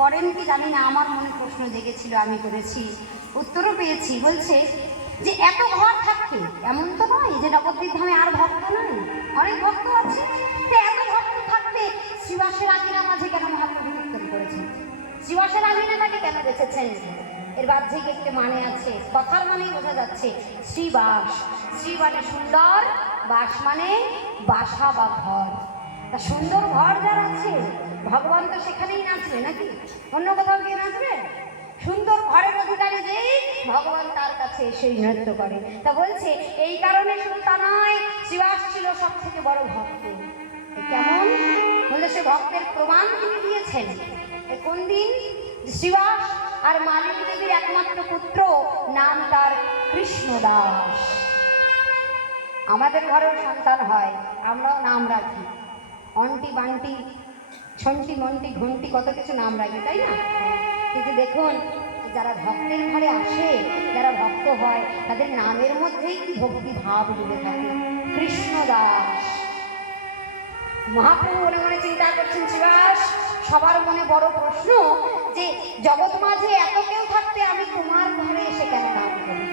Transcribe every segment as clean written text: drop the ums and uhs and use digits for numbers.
করেন কি জানি না, আমার মনে প্রশ্ন জেগেছিল, আমি করেছি, উত্তরও পেয়েছি। বলছে যে এত ঘর থাকতে এমন তো নয় যে নবদ্বীপ ধামে আর ভক্ত নয়, অনেক ভক্ত আছে। তো এত ভক্ত থাকতে শ্রীবাসের আঙিনা মাঝে কেন মহাপ্রভু কীর্তন করেছেন? শ্রীবাসের আঙিনাটাকে কেন বেঁচেছেন? এর বাহ্যিক একটি মানে আছে, কথার মানেই বোঝা যাচ্ছে। শ্রীবাস, শ্রী মানে সুন্দর, বাস মানে বাসা বা ঘর। তা সুন্দর ঘর যার আছে, ভগবান তো সেখানেই নাচবে নাকি? অন্য কোথাও গিয়ে নাচবে? সুন্দর ঘরের অধিকারী যেই ভগবান তার কাছে সেই নৃত্য করে। তা বলছে এই কারণে শুধু তা নয়, শ্রীবাস ছিল সব থেকে বড় ভক্ত। কেমন বলে, সে ভক্তের প্রমাণ তিনি দিয়েছেন। কোন দিন? শ্রীবাস আর মালিনী দেবীর একমাত্র পুত্র, নাম তার কৃষ্ণদাস। আমাদের ঘরেও সন্তান হয়, আমরাও নাম রাখি, অন্টি বান্টি ছন্টি মন্টি ঘন্টি কত কিছু নাম রাখি, তাই না? কিন্তু দেখুন, যারা ভক্তের ঘরে আসে, যারা ভক্ত হয়, তাদের নামের মধ্যেই কি ভক্তি ভাব ডুবে থাকে। কৃষ্ণদাস। মহাপ্রভু মনে মনে চিন্তা করছেন, শ্রীবাস, সবার মনে বড় প্রশ্ন যে জগৎ মাঝে এত কেউ থাকতে আমি তোমার ঘরে এসে কেন নাম করি?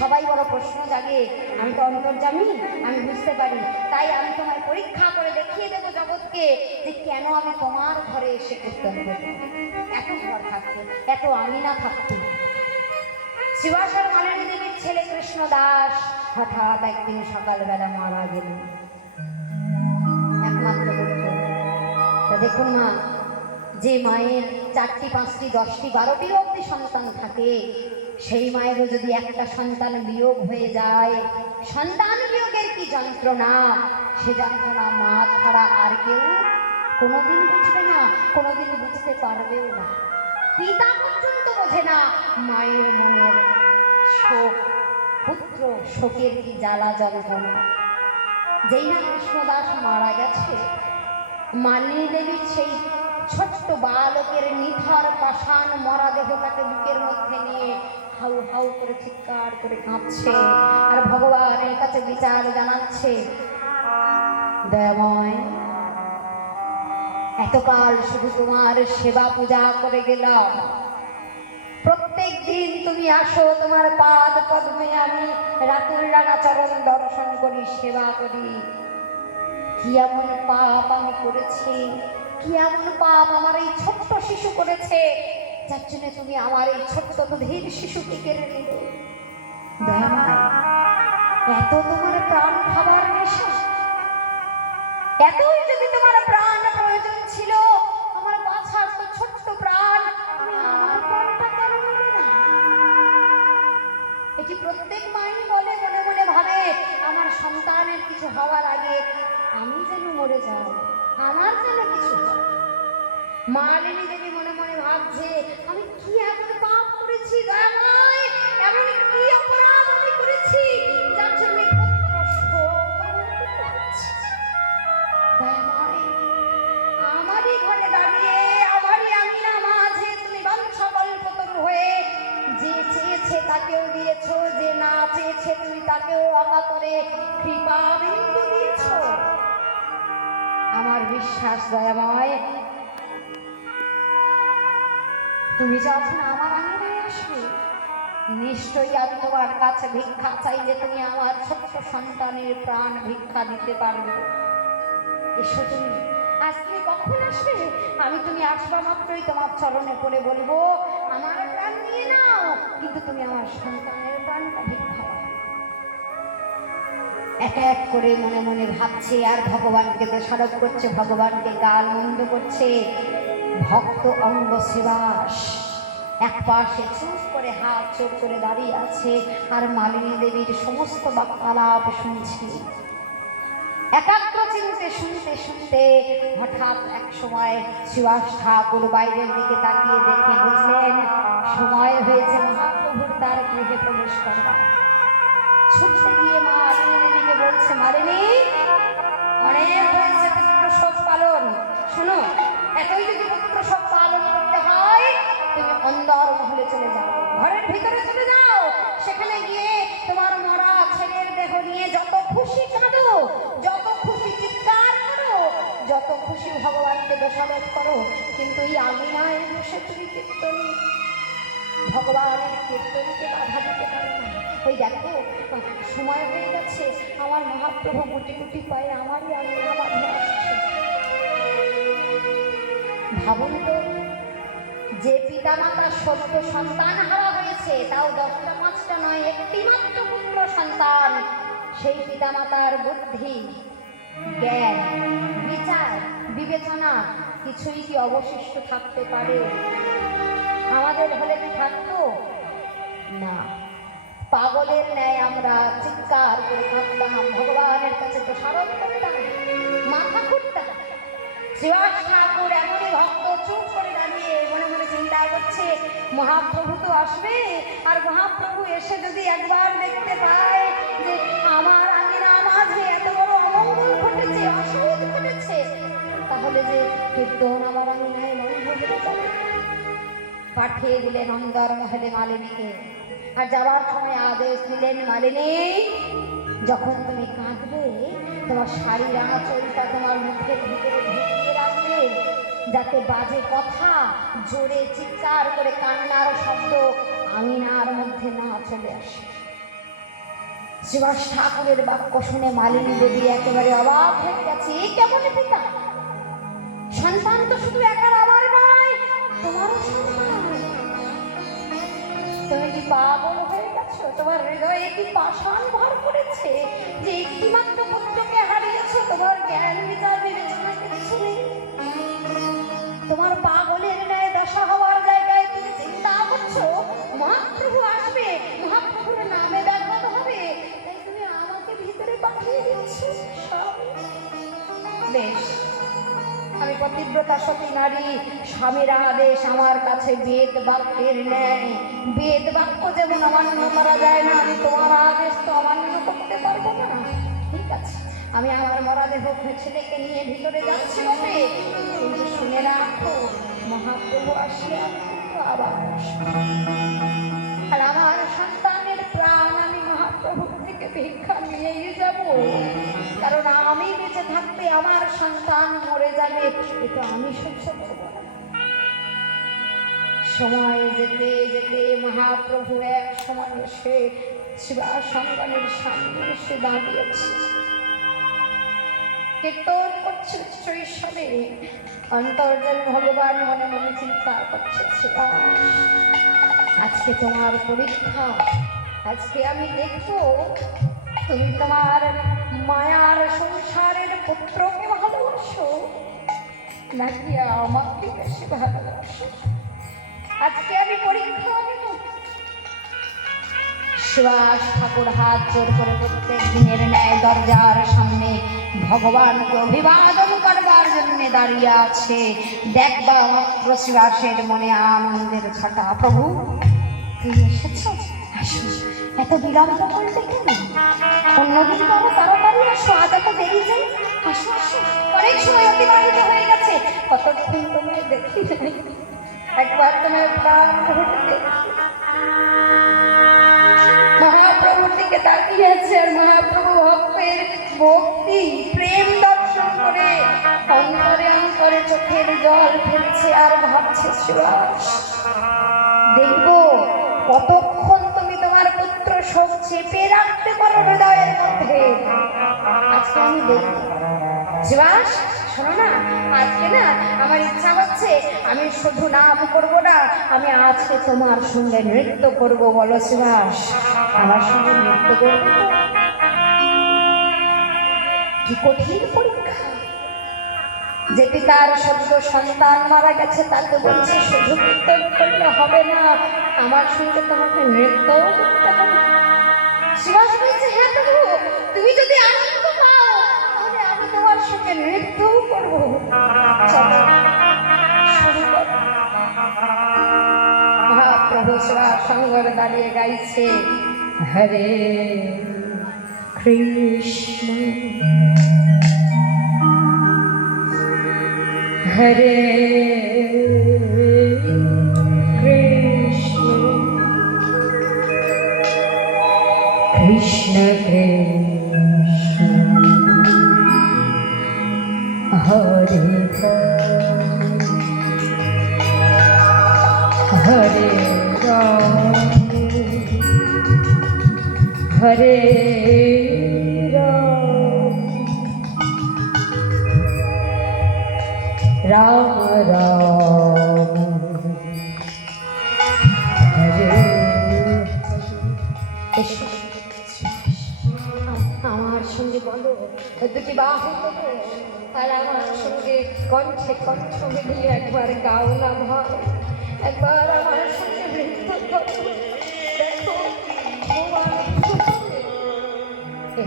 সবাই বড় প্রশ্ন জাগে। আমি তো অন্তর্যামী, আমি বুঝতে পারি, তাই আমি তোমায় পরীক্ষা করে দেখিয়ে দেবো জগৎকে যে কেন আমি তোমার ঘরে এসে কীর্তন করব। এত ঘর থাকতো, এত আঙিনা থাকতো। শ্রীবাস আর মালিনী দেবীর ছেলে কৃষ্ণদাস হঠাৎ একদিন সকালবেলা মারা গেলেন, একমাত্র পুত্র। তা দেখুন মা, যে মায়ের 4টি 5টি 10টি 12টির অবধি সন্তান থাকে, সেই মায়েরও যদি একটা সন্তান বিয়োগ হয়ে যায়, সন্তান বিয়োগের কি যন্ত্রণা, সে যন্ত্রণা মা ছাড়া আর কেউ কোনোদিন বুঝবে না, কোনোদিন বুঝতে পারবেও না। পিতা পর্যন্ত বোঝে না মায়ের মনের শোক, পুত্র শোকের কি জ্বালা যন্ত্রণা। যেই না কৃষ্ণদাস মারা গেছে, মালিনী দেবীর সেই ছোট্ট বালকের নিথর পাষাণ মরা দেহটাকে বুকের মধ্যে নিয়ে হাউ হাউ করে চিৎকার করে কাঁদছে আর ভগবানের কাছে বিচার জানাচ্ছে, দয়াময়, এতকাল শুধু তোমার সেবা পূজা করে গেলাম, প্রত্যেক দিন তুমি আসো, তোমার পাদ পদ্মে আমি রাতুল রাঙা চরণ দর্শন করি, সেবা করি। কি এমন পাপ আমি করেছি, কি এমন পাপ আমার এই ছোট্ট শিশু করেছে, যার জন্য তুমি আমার এই ছোট্ট দুধের শিশুকে কেড়ে নিলে? দয়াময়, এত তোমার প্রাণ খাবার নেশা, এতই যদি তোমার প্রাণ প্রয়োজন ছিল, আমার বাছার তো ছোট্ট প্রাণ, তুমি আমার প্রাণটা কেন নিলে না? এটি প্রত্যেক মাই বলে, মনে মনে ভাবে, আমার সন্তানের কিছু হওয়ার আগে আমি যেন মরে যাই, আমার যেন কিছু হয়। মালিনী দেবী মনে মনে ভাবছে, আমি কি এমন পাপ করেছি দয়াময়, এমন কি অপরাধ আমি করেছি যার জন্য আমারই ঘরে দাঁড়িয়ে, আমারই আঙিনা মাঝে তুমি বংশকল্পতরু হয়ে যে চেয়েছে তাকেও দিয়েছ, যে না চেয়েছে তুমি তাকেও অকাতরে কৃপা বিন্দু দিয়েছ। আমার বিশ্বাস দয়াময়, তুমি যখন আমার আঙিনায় আসবে, নিশ্চয়ই আমি তোমার কাছে ভিক্ষা চাইলে তুমি আমার ছোট্ট সন্তানের প্রাণ ভিক্ষা দিতে পারবে। এসো তুমি, আজ তুমি কখন আসবে? আমি তুমি আসবা মাত্রই তোমার চরণে পড়ে বলবো, আমার প্রাণ নিয়ে নাও, কিন্তু তুমি আমার সন্তানের প্রাণটা ভিক্ষা দাও। এক এক করে মনে মনে ভাবছে আর ভগবানকে দোষারোপ করছে, ভগবানকে গাল মন্দ করছে। ভক্ত অঙ্গ শ্রীবাস এক পাশে চুপ করে হাত চোখ করে দাঁড়িয়ে আছে আর মালিনী দেবীর সমস্ত বাক্যালাপ শুনছে। একাগ্র চিন্তে শুনতে শুনতে হঠাৎ এক সময় শ্রীবাস ঠাকুর বাইরের দিকে তাকিয়ে দেখে বুঝলেন সময় হয়েছে মহাপ্রভুর তার গৃহে প্রবেশ করবার। ছুটতে গিয়ে মা মালিনী দেবীকে বলছে, মালিনী, অনেক হয়েছে পুত্রশোক পালন, শুনো, এতই যদি পুত্রশোক পালন করতে হয়, তুমি অন্দর মহলে চলে যাও, ঘরের ভিতরে চলে যাও, সেখানে গিয়ে তোমার মরা ছেলের দেহ নিয়ে যত খুশি কাঁদো, যত খুশি চিৎকার করো, যত খুশি ভগবানকে দোষারোপ করো, কিন্তু এই আঙিনায় বসে তুমি কীর্তন, ভগবানের কীর্তনকে বাধা দিতে পারো না। ওই দেখো সময় হয়ে গেছে, আমার মহাপ্রভু গুটি গুটি পায়ে আমারই আঙিনা বাঁধে আসছে। ভাবুন তো, যে পিতামাতা সদ্য সন্তান হারা হয়েছে, তাও 10টা 5টা নয়, একটি মাত্র পুত্র সন্তান, সেই পিতামাতার বুদ্ধি, জ্ঞান, বিচার, বিবেচনা কিছুই কি অবশিষ্ট থাকতে পারে? আমাদের হলে কি থাকতো? না। পাগলের ন্যায় আমরা চিৎকার করে থাকতাম, ভগবানের কাছে তো স্মরণ করতাম, মাথা ঘুরতাম। শ্রীবাস ঠাকুর এমনই ভক্ত, চুপ করে দাঁড়িয়ে মনে মনে চিন্তা করছে, মহাপ্রভু তো আসবে, আর মহাপ্রভু এসে যদি একবার দেখতে পায় যে আমার আঙিনা মাঝে এত বড় অমঙ্গল ঘটেছে, অসুখ ঘটেছে, তাহলে যে কীর্তন আমার আঙিনায় বন্ধ হয়ে যাবে। পাঠিয়ে দিলেন অন্দর মহলে মালিনীকে, আর যাওয়ার সময় আদেশ দিলেন, মালিনী, যখন তুমি কাঁদবে, তোমার শাড়ির আঁচলটা তোমার মুখের ভিতরে ঢুকিয়ে রাখবে, যাতে বাজে কথা, জোরে চিৎকার করে কান্নার শব্দ আঙিনার মধ্যে না চলে আসে। শ্রীবাস ঠাকুরের বাক্য শুনে মালিনী দেবী একেবারে অবাক হয়ে গেছে। এই কেমন পিতা? সন্তান তো শুধু একার আমার নয়, তোমারও সন্তান। তুমি কি পাগল হয়ে গেছো? তোমার হৃদয়ে কি পাষাণ ভর করেছে যে একটি মাত্র পুত্রকে হারিয়েছো? তোমার জ্ঞান বিচার বিবেচনা কিছু নেই। তোমার পাগলের ন্যায় দশা হওয়ার জায়গায় তুমি চিন্তা করছো মহাপ্রভু আসবে, মহাপ্রভুর নামে ব্যাঘাত হবে, তাই তুমি আমাকে ভিতরে পাঠিয়ে দিচ্ছ। বেশ, আমি পতিব্রতা সতী নারী, স্বামীর আদেশ আমার কাছে বেদ বাক্যের ন্যায়। বেদ বাক্য যেমন অমান্য করা যায় না, আমি তোমার আদেশ তো অমান্য করতে পারবো না। ঠিক আছে, আমি আমার মরাদেহ ছেলেকে নিয়ে ভিতরে যাচ্ছি বটে, কিন্তু শুনে রাখো, মহাপ্রভু আসলে আমি কিন্তু আবার আসবো। আর আমার সন্তানের প্রাণ আমি মহাপ্রভুর থেকে ভিক্ষা নিয়েই যাব, কারণ আমি বেঁচে থাকতে আমার সন্তান মরে যাবে, এটা আমি সহ্য করব না। সময় যেতে যেতে মহাপ্রভু এক সময় এসে শিবাসঙ্গনের সামনে এসে দাঁড়িয়েছে, কীর্তন করছে শৈশবে, অন্তর্জল ভগবান মনে মনে চিন্তা করছে, আজকে তোমার পরীক্ষা, আজকে আমি দেখবো তুমি তোমার মায়ার সংসারের পুত্রকে ভালোবাসো নাকি আমাকে বেশি ভালোবাসো। আজকে আমি পরীক্ষা নেব। শ্রীবাস ঠাকুর হাত জোর করে প্রত্যেক দিনের ন্যায় দরজার সামনে ভগবানকে অভিবাদন করবার জন্য দাঁড়িয়ে আছে। দেখবা মাত্র শ্রীবাসের মনে আনন্দের ছটা, প্রভু তুমি এসেছ, আসো। এত বিলম্ব করলে কেন? অন্যদিন তো আরো তাড়াতাড়ি আসো, আজ এত দেরি যায়, আসো আসো। অনেক সময় অতিবাহিত হয়ে গেছে, কতক্ষণ তোমায় দেখি নাই, একবার তোমার প্রাণ ঘটতে মহাপ্রভুর দিকে তাকিয়েছে, আর মহাপ্রভু ভক্তের ভক্তি প্রেম দর্শন করে অন্তরে অন্তরে চোখের জল ফেলছে, আর ভাবছে, সুভাষ দেখবো কতক্ষণ তুমি তোমার পুত্র শোক চেপে রাখতে পারো হৃদয়ের মধ্যে। আজকে আমি দেখি। সুভাষ শোনো না, আজকে না আমার ইচ্ছা হচ্ছে আমি শুধু নাম করবো না, আমি আজকে তোমার সঙ্গে নৃত্য করবো। বলো সুভাষ, আমার সঙ্গে নৃত্য করবো? কি কঠিন পরীক্ষা! যে পিতার সদ্য সন্তান মারা গেছে তাকে বলছে শুধু কীর্তন করলে হবে না, আমার সঙ্গে তোমাকে নৃত্য করতে হবে। সুভাষ বলছে, হ্যাঁ প্রভু, তুমি যদি আনন্দ পাও তাহলে আমি তোমার সঙ্গে নৃত্যও করবো। চলো শুরু করো। মহাপ্রভু সুভাষ সঙ্গে দাঁড়িয়ে গাইছে, হরে কৃষ্ণ হরে কৃষ্ণ কৃষ্ণ কৃষ্ণ হরে হরে হরে রাম হরে রাম রাম রাম হরে আমার সঙ্গে বলো দুটি বাহু আর আমার সঙ্গে কণ্ঠে কণ্ঠ মিলিয়ে একবার গাও না ভাই, একবার আমার সঙ্গে নৃত্য করো। দেখো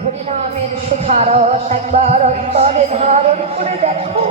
হরিনামের সুধারস একবার অন্তরে ধারণ করে দেখো।